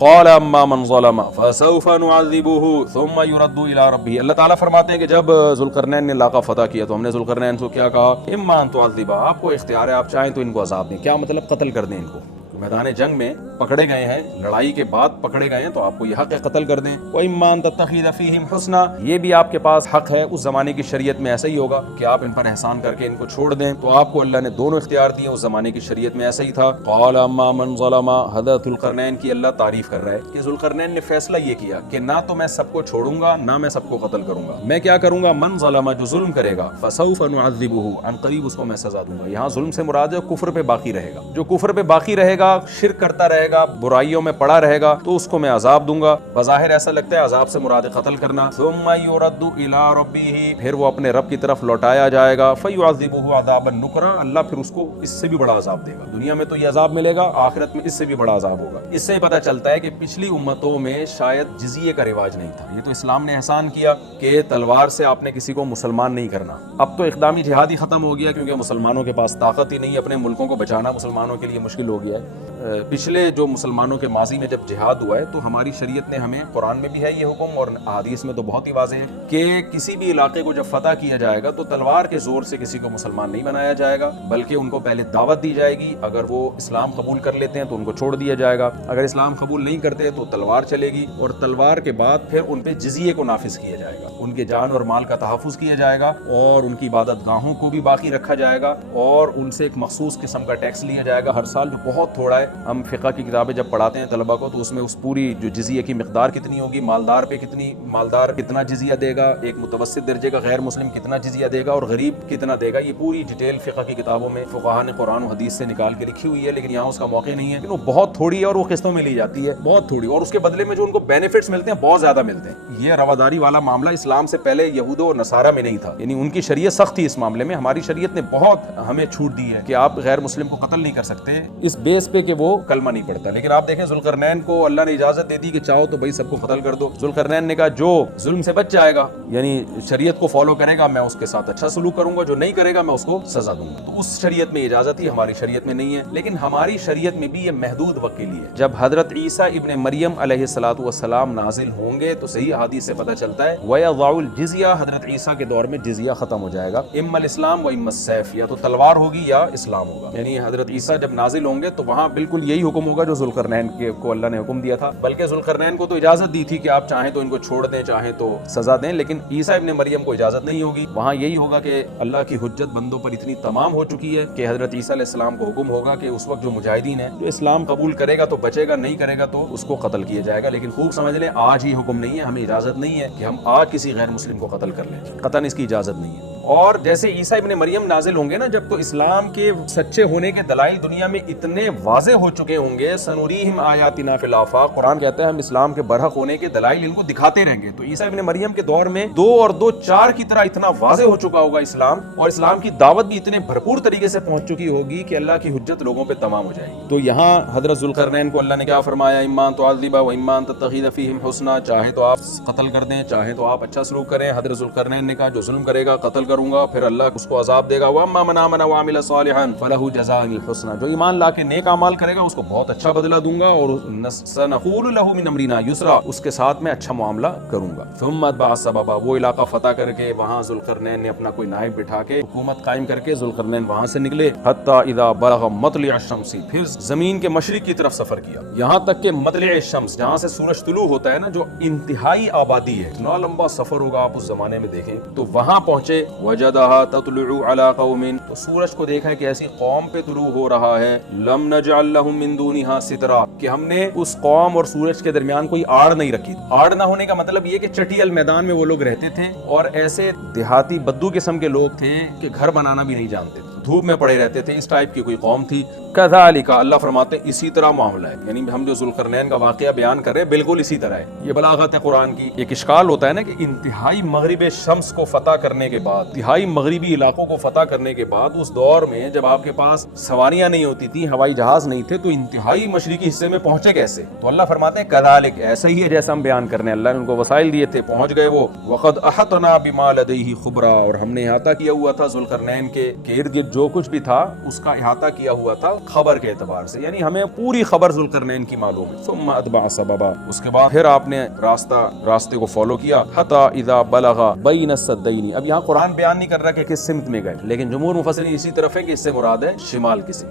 قال اما من ظلم فسوف نعذبه ثم يرد الى ربه. اللہ تعالیٰ فرماتے ہیں کہ جب ذوالقرنین نے علاقہ فتح کیا تو ہم نے ذوالقرنین کو کیا کہا، اما ان تعذب، آپ کو اختیار ہے، آپ چاہیں تو ان کو عذاب دیں. کیا مطلب؟ قتل کر دیں ان کو. میدان جنگ میں پکڑے گئے ہیں، لڑائی کے بعد پکڑے گئے ہیں تو آپ کو یہ حق ہے قتل کر دیں. وَإِمَّا أَن تَتَّخِذَ فِيهِمْ حُسْنًا، یہ بھی آپ کے پاس حق ہے. اس زمانے کی شریعت میں ایسا ہی ہوگا کہ آپ ان پر احسان کر کے ان کو چھوڑ دیں، تو آپ کو اللہ نے دونوں اختیار دیے. اس زمانے کی شریعت میں ایسا ہی تھا. قَالَ أَمَّا مَنْ ظَلَمَ، حضرت ذوالقرنین کی اللہ تعریف کر رہا ہے کہ ذوالقرنین نے فیصلہ یہ کیا کہ نہ تو میں سب کو چھوڑوں گا نہ میں سب کو قتل کروں گا. میں کیا کروں گا؟ من ظلم، جو ظلم کرے گا، فَسَوْفَ نُعَذِّبُهُ، ان قریب اس کو میں سزا دوں گا. یہاں ظلم سے مراد ہے کفر پہ باقی رہے گا. جو کفر پہ باقی رہے گا، شرک کرتا رہے گا، برائیوں میں پڑا رہے گا، تو اس کو میں عذاب دوں گا. بظاہر ایسا لگتا ہے عذاب سے مراد قتل کرنا. ثم يرد الى ربه، پھر وہ اپنے رب کی طرف لوٹایا جائے گا. فيعذبه عذابا نکرا، اللہ پھر اس کو اس سے بھی بڑا عذاب دے گا. دنیا میں تو یہ عذاب ملے گا، آخرت میں اس سے بھی بڑا عذاب ہوگا. اس سے پتہ چلتا ہے کہ پچھلی امتوں میں شاید جزیے کا رواج نہیں تھا. یہ تو اسلام نے احسان کیا کہ تلوار سے آپ نے کسی کو مسلمان نہیں کرنا. اب تو اقدامی جہاد ہی ختم ہو گیا کیونکہ مسلمانوں کے پاس طاقت ہی نہیں، اپنے ملکوں کو بچانا مسلمانوں کے لیے مشکل ہو گیا ہے. پچھلے جو مسلمانوں کے ماضی میں جب جہاد ہوا ہے تو ہماری شریعت نے ہمیں، قرآن میں بھی ہے یہ حکم اور احادیث میں تو بہت ہی واضح ہے کہ کسی بھی علاقے کو جب فتح کیا جائے گا تو تلوار کے زور سے کسی کو مسلمان نہیں بنایا جائے گا، بلکہ ان کو پہلے دعوت دی جائے گی. اگر وہ اسلام قبول کر لیتے ہیں تو ان کو چھوڑ دیا جائے گا، اگر اسلام قبول نہیں کرتے تو تلوار چلے گی، اور تلوار کے بعد پھر ان پہ جزیے کو نافذ کیا جائے گا. ان کے جان اور مال کا تحفظ کیا جائے گا اور ان کی عبادت گاہوں کو بھی باقی رکھا جائے گا، اور ان سے ایک مخصوص قسم کا ٹیکس لیا جائے گا ہر سال، جو بہت تھوڑا ہے. ہم فقہ کی کتابیں جب پڑھاتے ہیں طلبہ کو تو اس میں اس پوری جو جزیے کی مقدار کتنی ہوگی، مالدار پہ کتنی، مالدار کتنا جزیہ دے گا، ایک متوسط درجے کا غیر مسلم کتنا جزیہ دے گا اور غریب کتنا دے گا، یہ پوری ڈیٹیل فقہ کی کتابوں میں فقہاء نے قرآن و حدیث سے نکال کے لکھی ہوئی ہے. لیکن یہاں اس کا موقع نہیں ہے، لیکن وہ بہت تھوڑی ہے اور وہ قسطوں میں لی جاتی ہے، بہت تھوڑی، اور اس کے بدلے میں جو ان کو بینیفٹس ملتے ہیں بہت زیادہ ملتے ہیں. یہ رواداری والا معاملہ اسلام سے پہلے یہود و نصارہ میں نہیں تھا، یعنی ان کی شریعت سخت تھی اس معاملے میں. ہماری شریعت نے بہت ہمیں چھوٹ دی ہے کہ آپ غیر مسلم کو قتل نہیں کر سکتے اس بیس پہ کہ وہ کلمہ نہیں پڑھتا. لیکن آپ دیکھیں ذوالقرنین کو اللہ نے اجازت دے دی کہ چاہو تو بھائی سب کو قتل کر دو. ذوالقرنین نے کہا جو ظلم سے بچ جائے گا، یعنی شریعت کو فالو کرے گا، میں اس کے ساتھ اچھا سلوک کروں گا، جو نہیں کرے گا میں اس کو سزا دوں گا. تو اس شریعت میں اجازت ہی ہماری شریعت میں نہیں ہے. لیکن ہماری شریعت میں بھی یہ محدود وقت کے لیے ہے. جب حضرت عیسیٰ ابن مریم علیہ الصلوۃ والسلام نازل ہوں گے تو صحیح حدیث سے پتہ چلتا ہے وَيَضَعُ الْجِزْيَةَ، حضرت عیسیٰ کے دور میں جزیہ ختم ہو جائے گا. اما الاسلام و اما السیف، یا تو تلوار ہوگی یا اسلام ہوگا. یعنی حضرت عیسیٰ جب نازل ہوں گے تو وہاں بالکل یہی حکم ہوگا جو ذوالقرنین کو اللہ نے حکم دیا تھا. بلکہ ذوالقرنین کو تو اجازت دی تھی کہ آپ چاہیں تو ان کو چھوڑ دیں، چاہیں تو سزا دیں، لیکن عیسیٰ ابن مریم کو اجازت نہیں ہوگی. وہاں یہی ہوگا کہ اللہ کی حجت بندوں پر اتنی تمام ہو چکی ہے کہ حضرت عیسیٰ علیہ السلام کو حکم ہوگا کہ اس وقت جو مجاہدین ہیں، جو اسلام قبول کرے گا تو بچے گا، نہیں کرے گا تو اس کو قتل کیا جائے گا. لیکن خوب سمجھ لیں آج ہی حکم نہیں ہے، ہمیں اجازت نہیں ہے کہ ہم آج کسی غیر مسلم کو قتل کر لیں، قطعاً اس کی اجازت نہیں ہے. اور جیسے عیسیٰ ابن مریم نازل ہوں گے نا جب، تو اسلام کے سچے ہونے کے دلائل دنیا میں اتنے واضح ہو چکے ہوں گے. سنوریہم آیاتنا فی الآفاق، قرآن کہتا ہے ہم اسلام کے برحق ہونے کے دلائل ان کو دکھاتے رہیں گے. تو عیسیٰ ابن مریم کے دور میں 2 اور 2 4 کی طرح اتنا واضح ہو چکا ہوگا اسلام، اور اسلام کی دعوت بھی اتنے بھرپور طریقے سے پہنچ چکی ہوگی کہ اللہ کی حجت لوگوں پہ تمام ہو جائے گی. تو یہاں حضرت ذوالقرنین کو اللہ نے کیا فرمایا؟ اما ان تعذب و اما ان تتخذ فیہم حسنا، چاہے تو آپ قتل کر دیں، چاہے تو آپ اچھا سلوک کریں. حضرت ذوالقرنین نے کہا جو ظلم کرے گا قتل کروں گا، پھر اللہ اس کو عذاب دے گا. واما من آمن وعمل صالحا فلہ جزاء الحسنى، جو ایمان لا کے نیک اعمال کرے گا اس کو بہت اچھا بدلہ دوں گا، اور سنقول له من امرنا یسرا، اس کے ساتھ میں اچھا معاملہ کروں گا. ثم اتبع سببا، وہ علاقہ فتح کر کے وہاں ذوالقرنین نے اپنا کوئی نائب بٹھا کے حکومت قائم کر کے ذوالقرنین وہاں سے نکلے. حتی اذا بلغ مطلع الشمس، پھر زمین کے مشرق کی طرف سفر کیا، یہاں تک کہ مطلع الشمس، جہاں سے سورج طلوع ہوتا ہے نا، جو انتہائی آبادی ہے، اتنا لمبا سفر ہوگا آپ اس زمانے میں دیکھیں. تو وہاں پہنچے. وجدها تطلع على قوم، تو سورج کو دیکھا کہ ایسی قوم پہ طلوع ہو رہا ہے. لم نجعل لهم من دونها سترا، کہ ہم نے اس قوم اور سورج کے درمیان کوئی آڑ نہیں رکھی. آڑ نہ ہونے کا مطلب یہ کہ چٹیل میدان میں وہ لوگ رہتے تھے، اور ایسے دیہاتی بدو قسم کے لوگ تھے کہ گھر بنانا بھی نہیں جانتے تھے، دھوپ میں پڑے رہتے تھے. اس ٹائپ کی کوئی قوم تھی. کذالک، اللہ فرماتے ہیں اسی طرح معاملہ ہے. یعنی ہم جو ذوالقرنین کا واقعہ بیان کر رہے ہیں بالکل اسی طرح ہے. یہ بلاغت ہے قرآن کی. ایک اشکال ہوتا ہے نا کہ انتہائی مغرب شمس کو فتح کرنے کے بعد، انتہائی مغربی علاقوں کو فتح کرنے کے بعد، اس دور میں جب آپ کے پاس سواریاں نہیں ہوتی تھی، ہوائی جہاز نہیں تھے، تو انتہائی مشرقی حصے میں پہنچے کیسے؟ تو اللہ فرماتے ہیں کذالک، ایسا ہی ہے جیسا ہم بیان کرنے. اللہ نے ان کو وسائل دیے تھے، پہنچ گئے وہ. وقد احطنا بما لدیہ خبرا، اور ہم نے احاطہ کیا ہوا تھا ذوالقرنین کے ارد گرد جو کچھ بھی تھا اس کا احاطہ کیا ہوا تھا خبر کے اعتبار سے، یعنی ہمیں پوری خبر ذوالقرنین کی معلوم ہے. ثم اتبع سببا، اس کے بعد پھر آپ نے راستے کو فالو کیا. حتی اذا بلغ بین السدین، اب یہاں قرآن بیان نہیں کر رہا کہ کس سمت میں گئے، لیکن جمہور مفسرین اسی طرف ہے کہ اس سے مراد ہے شمال کی سمت.